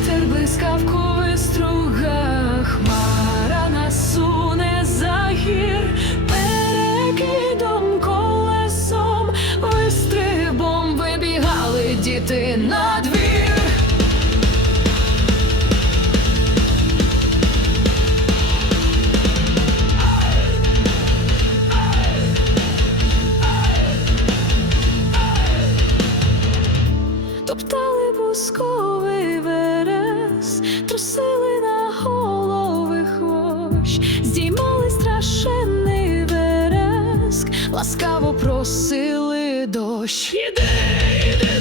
вітер блискавку виструга, хмара насуне за гір, перекидом колесом, вистрибом вибігали діти на двір. Топтали бусковий трусили на голови хвощ, здіймали страшенний вереск, ласкаво просили дощ. Іди, іди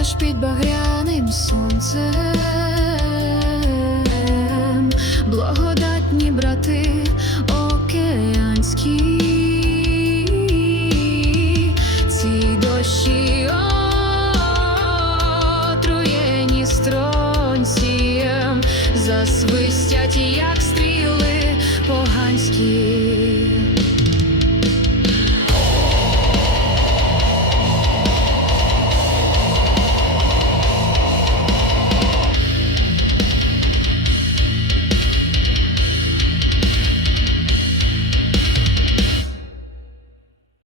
аж під багряним сонцем, благодатні брати океанські. Засвистять як